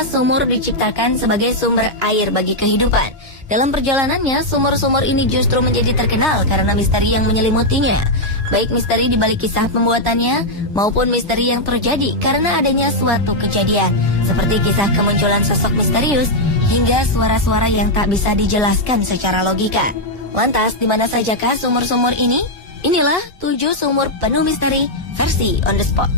Sesungguhnya sumur diciptakan sebagai sumber air bagi kehidupan. Dalam perjalanannya, sumur-sumur ini justru menjadi terkenal karena misteri yang menyelimutinya. Baik misteri di balik kisah pembuatannya, maupun misteri yang terjadi karena adanya suatu kejadian. Seperti kisah kemunculan sosok misterius, hingga suara-suara yang tak bisa dijelaskan secara logika. Lantas, di mana sajakah sumur-sumur ini? Inilah 7 sumur penuh misteri versi On The Spot.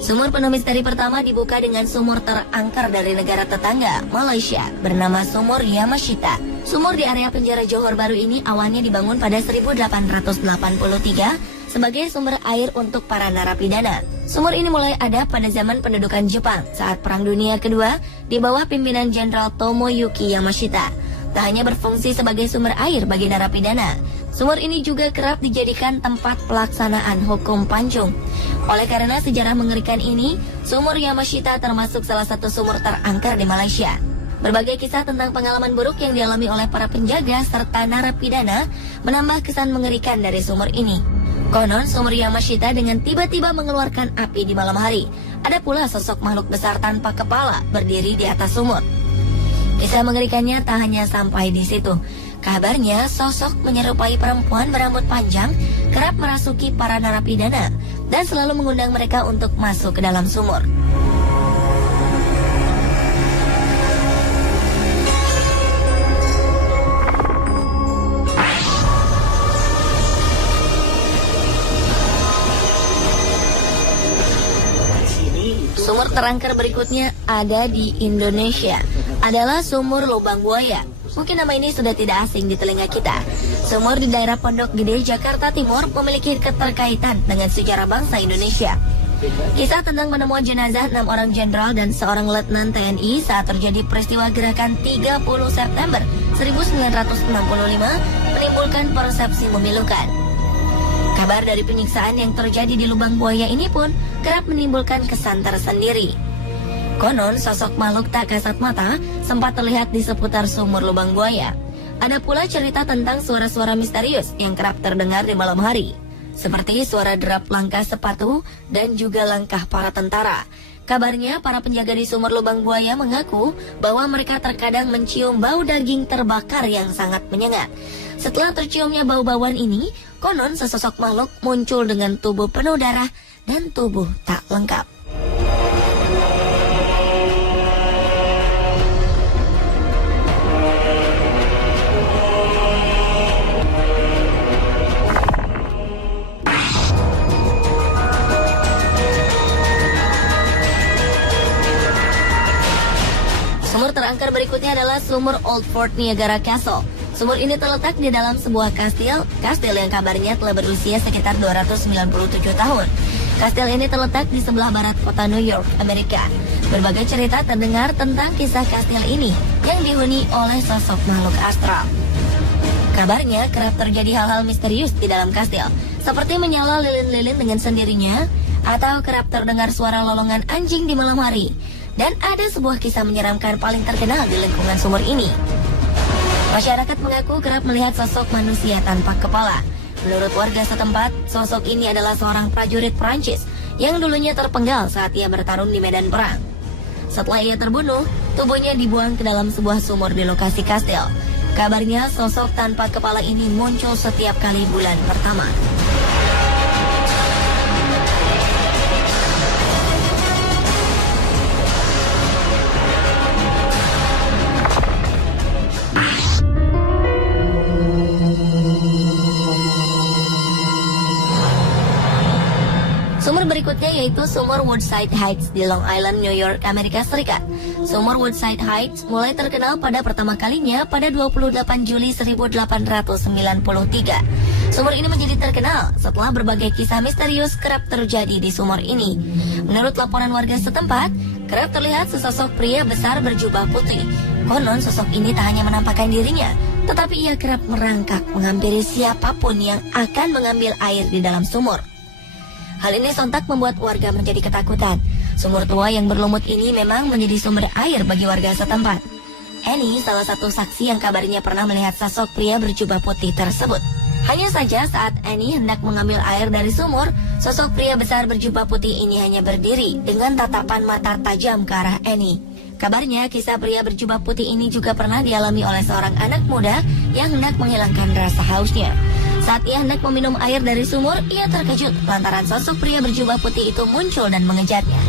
Sumur penuh misteri pertama dibuka dengan sumur terangker dari negara tetangga, Malaysia, bernama Sumur Yamashita. Sumur di area penjara Johor Bahru ini awalnya dibangun pada 1883 sebagai sumber air untuk para narapidana. Sumur ini mulai ada pada zaman pendudukan Jepang saat Perang Dunia Kedua di bawah pimpinan Jenderal Tomoyuki Yamashita. Tak hanya berfungsi sebagai sumber air bagi narapidana, sumur ini juga kerap dijadikan tempat pelaksanaan hukum pancung. Oleh karena sejarah mengerikan ini, Sumur Yamashita termasuk salah satu sumur terangker di Malaysia. Berbagai kisah tentang pengalaman buruk yang dialami oleh para penjaga serta narapidana menambah kesan mengerikan dari sumur ini. Konon sumur Yamashita dengan tiba-tiba mengeluarkan api di malam hari. Ada pula sosok makhluk besar tanpa kepala berdiri di atas sumur. Kisah mengerikannya tak hanya sampai di situ. Kabarnya sosok menyerupai perempuan berambut panjang kerap merasuki para narapidana dan selalu mengundang mereka untuk masuk ke dalam sumur. Sumur terangker berikutnya ada di Indonesia, adalah Sumur Lubang Buaya. Mungkin nama ini sudah tidak asing di telinga kita. Sumur di daerah Pondok Gede, Jakarta Timur memiliki keterkaitan dengan sejarah bangsa Indonesia. Kisah tentang penemuan jenazah 6 orang jenderal dan seorang letnan TNI saat terjadi peristiwa gerakan 30 September 1965 menimbulkan persepsi memilukan. Kabar dari penyiksaan yang terjadi di Lubang Buaya ini pun kerap menimbulkan kesan tersendiri. Konon sosok makhluk tak kasat mata sempat terlihat di seputar sumur Lubang Buaya. Ada pula cerita tentang suara-suara misterius yang kerap terdengar di malam hari, seperti suara derap langkah sepatu dan juga langkah para tentara. Kabarnya para penjaga di sumur Lubang Buaya mengaku bahwa mereka terkadang mencium bau daging terbakar yang sangat menyengat. Setelah terciumnya bau-bauan ini, konon sesosok makhluk muncul dengan tubuh penuh darah dan tubuh tak lengkap. Sumur terangker berikutnya adalah Sumur Old Fort Niagara Castle. Sumur ini terletak di dalam sebuah kastil yang kabarnya telah berusia sekitar 297 tahun. Kastil ini terletak di sebelah barat kota New York, Amerika. Berbagai cerita terdengar tentang kisah kastil ini yang dihuni oleh sosok makhluk astral. Kabarnya kerap terjadi hal-hal misterius di dalam kastil, seperti menyala lilin-lilin dengan sendirinya, atau kerap terdengar suara lolongan anjing di malam hari. Dan ada sebuah kisah menyeramkan paling terkenal di lingkungan sumur ini. Masyarakat mengaku kerap melihat sosok manusia tanpa kepala. Menurut warga setempat, sosok ini adalah seorang prajurit Prancis yang dulunya terpenggal saat ia bertarung di medan perang. Setelah ia terbunuh, tubuhnya dibuang ke dalam sebuah sumur di lokasi kastil. Kabarnya sosok tanpa kepala ini muncul setiap kali bulan pertama. Sumur berikutnya yaitu Sumur Woodside Heights di Long Island, New York, Amerika Serikat. Sumur Woodside Heights mulai terkenal pada pertama kalinya pada 28 Juli 1893. Sumur ini menjadi terkenal setelah berbagai kisah misterius kerap terjadi di sumur ini. Menurut laporan warga setempat, kerap terlihat sesosok pria besar berjubah putih. Konon sosok ini tak hanya menampakkan dirinya, tetapi ia kerap merangkak menghampiri siapapun yang akan mengambil air di dalam sumur. Hal ini sontak membuat warga menjadi ketakutan. Sumur tua yang berlumut ini memang menjadi sumber air bagi warga setempat. Annie salah satu saksi yang kabarnya pernah melihat sosok pria berjubah putih tersebut. Hanya saja saat Annie hendak mengambil air dari sumur, sosok pria besar berjubah putih ini hanya berdiri dengan tatapan mata tajam ke arah Annie. Kabarnya kisah pria berjubah putih ini juga pernah dialami oleh seorang anak muda yang hendak menghilangkan rasa hausnya. Saat ia hendak meminum air dari sumur, ia terkejut lantaran sosok pria berjubah putih itu muncul dan mengejarnya.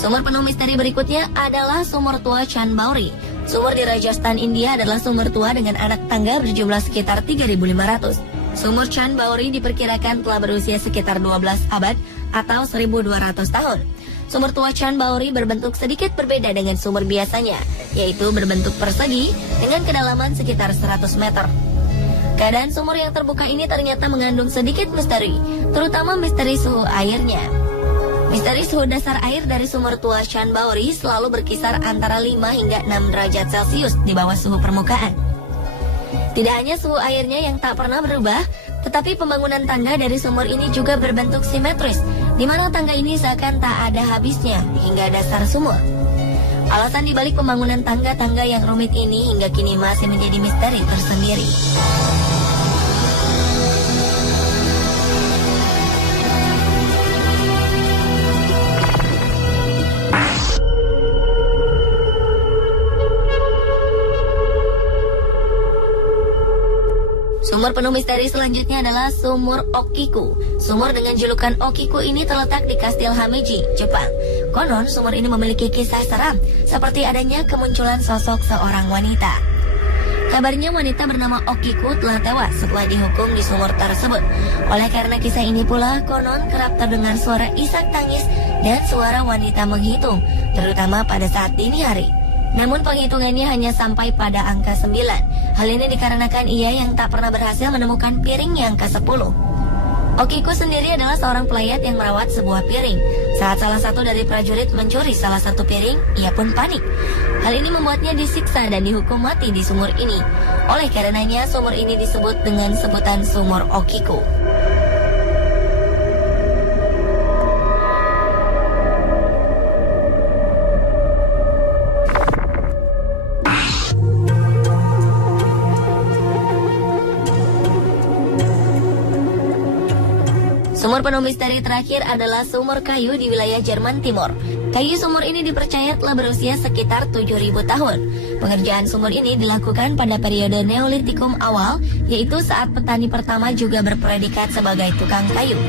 Sumur penuh misteri berikutnya adalah sumur tua Chan Bauri. Sumur di Rajasthan, India adalah sumur tua dengan anak tangga berjumlah sekitar 3.500. Sumur Chan Bauri diperkirakan telah berusia sekitar 12 abad atau 1.200 tahun. Sumur tua Chan Bauri berbentuk sedikit berbeda dengan sumur biasanya, yaitu berbentuk persegi dengan kedalaman sekitar 100 meter. Keadaan sumur yang terbuka ini ternyata mengandung sedikit misteri, terutama misteri suhu airnya. Misteri suhu dasar air dari sumur tua Chan Bauri selalu berkisar antara 5 hingga 6 derajat Celcius di bawah suhu permukaan. Tidak hanya suhu airnya yang tak pernah berubah, tetapi pembangunan tangga dari sumur ini juga berbentuk simetris, di mana tangga ini seakan tak ada habisnya hingga dasar sumur. Alasan dibalik pembangunan tangga-tangga yang rumit ini hingga kini masih menjadi misteri tersendiri. Sumur penuh misteri selanjutnya adalah Sumur Okiku. Sumur dengan julukan Okiku ini terletak di Kastil Hameji, Jepang. Konon sumur ini memiliki kisah seram, seperti adanya kemunculan sosok seorang wanita. Kabarnya wanita bernama Okiku telah tewas setelah dihukum di sumur tersebut. Oleh karena kisah ini pula, konon kerap terdengar suara isak tangis dan suara wanita menghitung, terutama pada saat dini hari. Namun penghitungannya hanya sampai pada angka 9. Hal ini dikarenakan ia yang tak pernah berhasil menemukan piring yang ke-10. Okiku sendiri adalah seorang pelayat yang merawat sebuah piring. Saat salah satu dari prajurit mencuri salah satu piring, ia pun panik. Hal ini membuatnya disiksa dan dihukum mati di sumur ini. Oleh karenanya sumur ini disebut dengan sebutan Sumur Okiku. Sumur penuh misteri terakhir adalah sumur kayu di wilayah Jerman Timur. Kayu sumur ini dipercaya telah berusia sekitar 7.000 tahun. Pengerjaan sumur ini dilakukan pada periode Neolitikum awal, yaitu saat petani pertama juga berpredikat sebagai tukang kayu.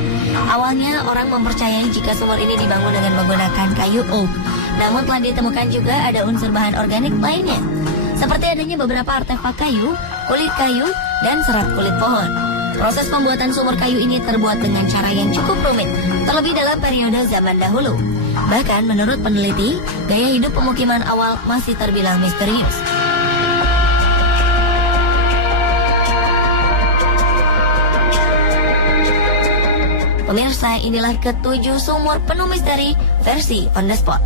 Awalnya orang mempercayai jika sumur ini dibangun dengan menggunakan kayu oak. Namun telah ditemukan juga ada unsur bahan organik lainnya, seperti adanya beberapa artefak kayu, kulit kayu, dan serat kulit pohon. Proses pembuatan sumur kayu ini terbuat dengan cara yang cukup rumit, terlebih dalam periode zaman dahulu. Bahkan menurut peneliti, gaya hidup pemukiman awal masih terbilang misterius. Pemirsa, inilah ke-7 sumur penuh misteri versi On The Spot.